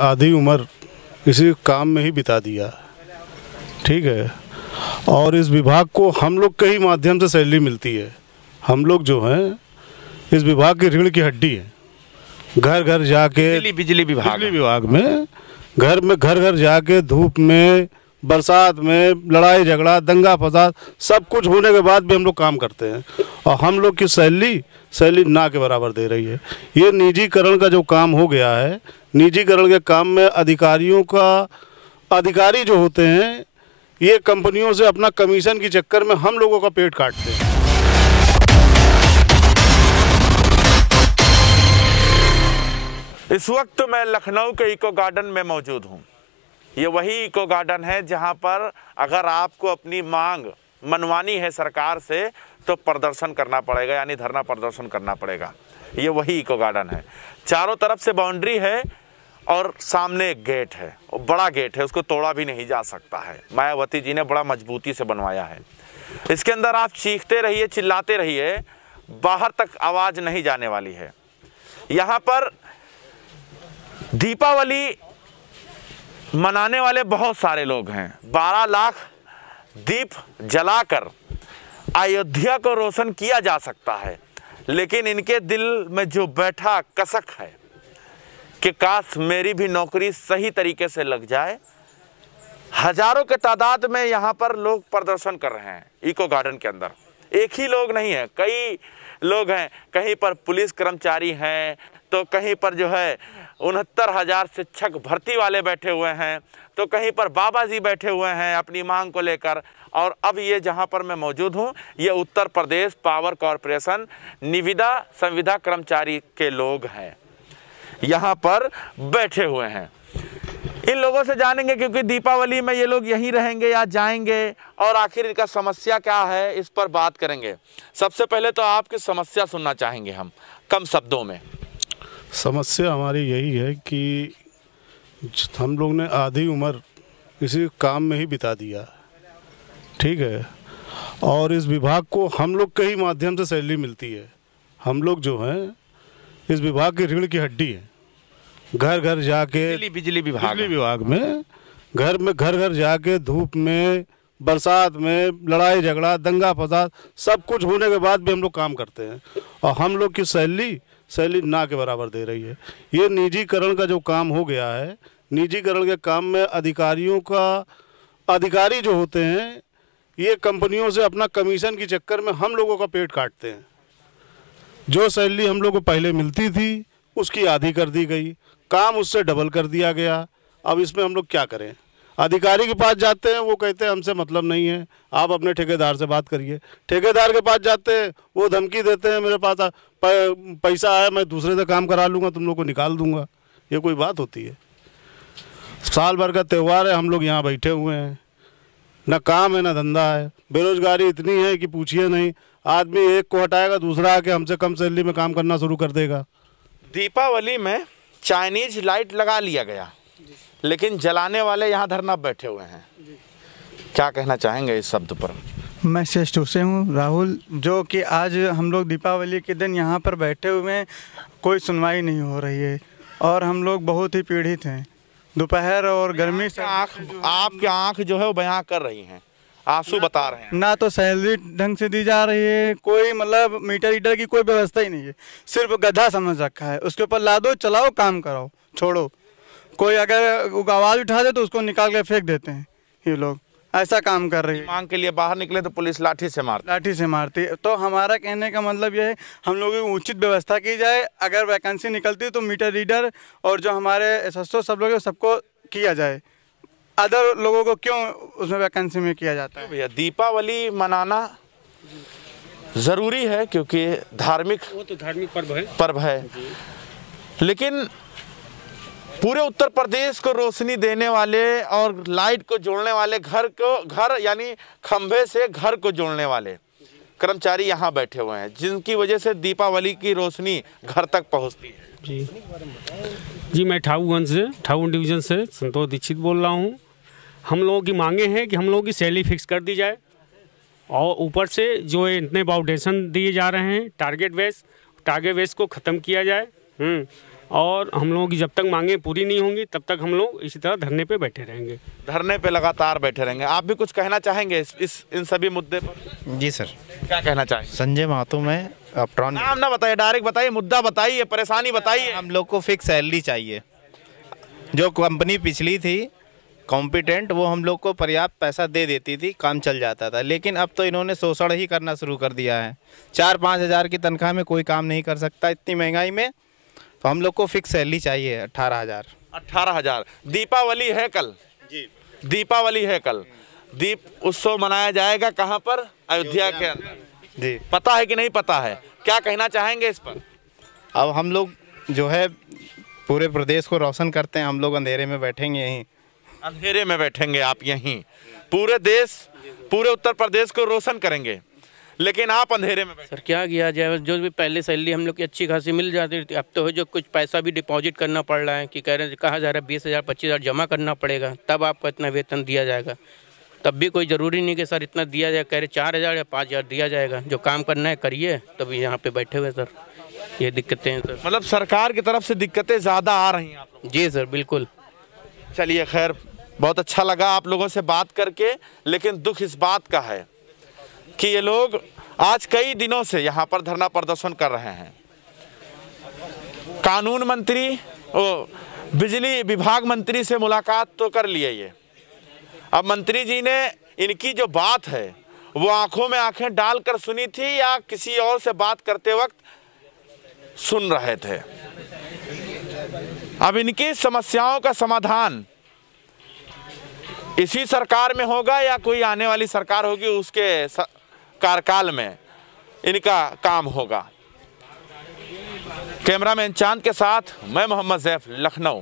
आधी उम्र इसी काम में ही बिता दिया, ठीक है। और इस विभाग को हम लोग के ही माध्यम से सैलरी मिलती है। हम लोग जो हैं इस विभाग की रीढ़ की हड्डी है। घर घर जाके बिजली विभाग में घर घर जाके धूप में, बरसात में, लड़ाई झगड़ा, दंगा फसाद सब कुछ होने के बाद भी हम लोग काम करते हैं और हम लोग की सैलरी ना के बराबर दे रही है। ये निजीकरण का जो काम हो गया है, निजीकरण के काम में अधिकारी जो होते हैं ये कंपनियों से अपना कमीशन के चक्कर में हम लोगों का पेट काटते हैं। इस वक्त मैं लखनऊ के इको गार्डन में मौजूद हूँ। ये वही इको गार्डन है जहाँ पर अगर आपको अपनी मांग मनवानी है सरकार से तो प्रदर्शन करना पड़ेगा, यानी धरना प्रदर्शन करना पड़ेगा। ये वही इको गार्डन है। चारों तरफ से बाउंड्री है और सामने एक गेट है, बड़ा गेट है, उसको तोड़ा भी नहीं जा सकता है। मायावती जी ने बड़ा मजबूती से बनवाया है। इसके अंदर आप चीखते रहिए, चिल्लाते रहिए, बाहर तक आवाज़ नहीं जाने वाली है। यहाँ पर दीपावली मनाने वाले बहुत सारे लोग हैं। 12 लाख दीप जलाकर अयोध्या को रोशन किया जा सकता है, लेकिन इनके दिल में जो बैठा कसक है कि काश मेरी भी नौकरी सही तरीके से लग जाए। हजारों के तादाद में यहाँ पर लोग प्रदर्शन कर रहे हैं इको गार्डन के अंदर। एक ही लोग नहीं है, कई लोग हैं। कहीं पर पुलिस कर्मचारी हैं तो कहीं पर जो है 69,000 शिक्षक भर्ती वाले बैठे हुए हैं, तो कहीं पर बाबा जी बैठे हुए हैं अपनी मांग को लेकर। और अब ये जहाँ पर मैं मौजूद हूँ ये उत्तर प्रदेश पावर कॉरपोरेशन निविदा संविदा कर्मचारी के लोग हैं, यहाँ पर बैठे हुए हैं। इन लोगों से जानेंगे क्योंकि दीपावली में ये लोग यहीं रहेंगे या जाएंगे और आखिर इनका समस्या क्या है इस पर बात करेंगे। सबसे पहले तो आपकी समस्या सुनना चाहेंगे हम कम शब्दों में। समस्या हमारी यही है कि हम लोग ने आधी उम्र इसी काम में ही बिता दिया, ठीक है। और इस विभाग को हम लोग के ही माध्यम से सैलरी मिलती है। हम लोग जो हैं इस विभाग की रीढ़ की हड्डी है। घर घर जाके बिजली विभाग में घर घर जाके धूप में, बरसात में, लड़ाई झगड़ा, दंगा फसाद सब कुछ होने के बाद भी हम लोग काम करते हैं और हम लोग की सैलरी ना के बराबर दे रही है। ये निजीकरण का जो काम हो गया है, निजीकरण के काम में अधिकारी जो होते हैं ये कंपनियों से अपना कमीशन के चक्कर में हम लोगों का पेट काटते हैं। जो सैलरी हम लोग को पहले मिलती थी उसकी आधी कर दी गई, काम उससे डबल कर दिया गया। अब इसमें हम लोग क्या करें? अधिकारी के पास जाते हैं, वो कहते हैं हमसे मतलब नहीं है, आप अपने ठेकेदार से बात करिए। ठेकेदार के पास जाते हैं, वो धमकी देते हैं, मेरे पास पैसा आया मैं दूसरे से काम करा लूँगा, तुम लोग को निकाल दूँगा। ये कोई बात होती है? साल भर का त्यौहार है, हम लोग यहाँ बैठे हुए हैं, ना काम है ना धंधा है। बेरोजगारी इतनी है कि पूछिए नहीं। आदमी एक को हटाएगा दूसरा आके हमसे कम सैलरी में काम करना शुरू कर देगा। दीपावली में चाइनीज लाइट लगा लिया गया, लेकिन जलाने वाले यहाँ धरना बैठे हुए हैं। क्या कहना चाहेंगे इस शब्द पर? मैं श्रेष्ठ से हूँ राहुल, जो कि आज हम लोग दीपावली के दिन यहाँ पर बैठे हुए हैं, कोई सुनवाई नहीं हो रही है और हम लोग बहुत ही पीड़ित हैं। दोपहर और गर्मी से आपकी आँख जो है वो बयां कर रही हैं, आंसू बता रहे हैं। ना तो सैलरी ढंग से दी जा रही है, कोई मतलब मीटर की कोई व्यवस्था ही नहीं है। सिर्फ गधा समझ रखा है, उसके ऊपर लादो, चलाओ, काम कराओ, छोड़ो। कोई अगर आवाज़ उठा दे तो उसको निकाल के फेंक देते हैं। ये लोग ऐसा काम कर रही है। मांग के लिए बाहर निकले तो पुलिस लाठी से मारती है। तो हमारा कहने का मतलब ये है, हम लोगों की उचित व्यवस्था की जाए। अगर वैकेंसी निकलती है तो मीटर रीडर और जो हमारे एसएसओ सब लोग सबको किया जाए। अदर लोगों को क्यों उसमें वैकेंसी में किया जाता है? भैया दीपावली मनाना ज़रूरी है क्योंकि धार्मिक पर्व है, लेकिन पूरे उत्तर प्रदेश को रोशनी देने वाले और लाइट को जोड़ने वाले, घर यानी खंभे से घर को जोड़ने वाले कर्मचारी यहाँ बैठे हुए हैं, जिनकी वजह से दीपावली की रोशनी घर तक पहुँचती है। जी मैं ठाकुरगंज डिवीज़न से संतोष दीक्षित बोल रहा हूँ। हम लोगों की मांगे हैं कि हम लोगों की सैलरी फिक्स कर दी जाए और ऊपर से जो इतने बाउंडेशन दिए जा रहे हैं टारगेट बेस को ख़त्म किया जाए। और हम लोगों की जब तक मांगें पूरी नहीं होंगी तब तक हम लोग इसी तरह धरने पे बैठे रहेंगे। धरने पे लगातार बैठे रहेंगे। आप भी कुछ कहना चाहेंगे इन सभी मुद्दे पर? जी सर। क्या कहना चाहेंगे? संजय महतो, मैं अपट्रॉन। नाम ना बताइए, डायरेक्ट बताइए, मुद्दा बताइए, परेशानी बताइए। हम लोग को फिक्स सैलरी चाहिए। जो कंपनी पिछली थी कॉम्पिटेंट, वो हम लोग को पर्याप्त पैसा दे देती थी, काम चल जाता था। लेकिन अब तो इन्होंने शोषण ही करना शुरू कर दिया है। 4-5 हज़ार की तनख्वाह में कोई काम नहीं कर सकता इतनी महंगाई में। तो हम लोग को फिक्स सैलरी चाहिए 18,000। 18,000। दीपावली है कल जी, दीपावली है कल। दीप उत्सव मनाया जाएगा कहाँ पर? अयोध्या के अंदर जी। पता है कि नहीं पता है? क्या कहना चाहेंगे इस पर? अब हम लोग जो है पूरे प्रदेश को रोशन करते हैं, हम लोग अंधेरे में बैठेंगे यहीं। अंधेरे में बैठेंगे आप यहीं? पूरे देश, पूरे उत्तर प्रदेश को रोशन करेंगे, लेकिन आप अंधेरे में बैठे। सर क्या किया जाए, जो भी पहले सैलरी हम लोग की अच्छी खासी मिल जाती थी, अब तो है जो कुछ पैसा भी डिपॉजिट करना पड़ रहा है कि कह रहे हैं कहा जा रहा है 20,000 25,000 जमा करना पड़ेगा तब आपको इतना वेतन दिया जाएगा। तब भी कोई ज़रूरी नहीं कि सर इतना दिया जाए, कह रहे 4,000 या 5,000 दिया जाएगा। जो काम करना है करिए, तभी यहाँ पे बैठे हुए सर। ये दिक्कतें हैं सर। मतलब सरकार की तरफ से दिक्कतें ज़्यादा आ रही हैं आप लोगों? जी सर बिल्कुल। चलिए खैर, बहुत अच्छा लगा आप लोगों से बात करके, लेकिन दुख इस बात का है कि ये लोग आज कई दिनों से यहाँ पर धरना प्रदर्शन कर रहे हैं। कानून मंत्री और बिजली विभाग मंत्री से मुलाकात तो कर लिए ये। अब मंत्री जी ने इनकी जो बात है वो आंखों में आंखें डालकर सुनी थी या किसी और से बात करते वक्त सुन रहे थे? अब इनकी समस्याओं का समाधान इसी सरकार में होगा या कोई आने वाली सरकार होगी उसके कार्यकाल में इनका काम होगा। कैमरामैन चांद के साथ मैं मोहम्मद ज़ैफ, लखनऊ।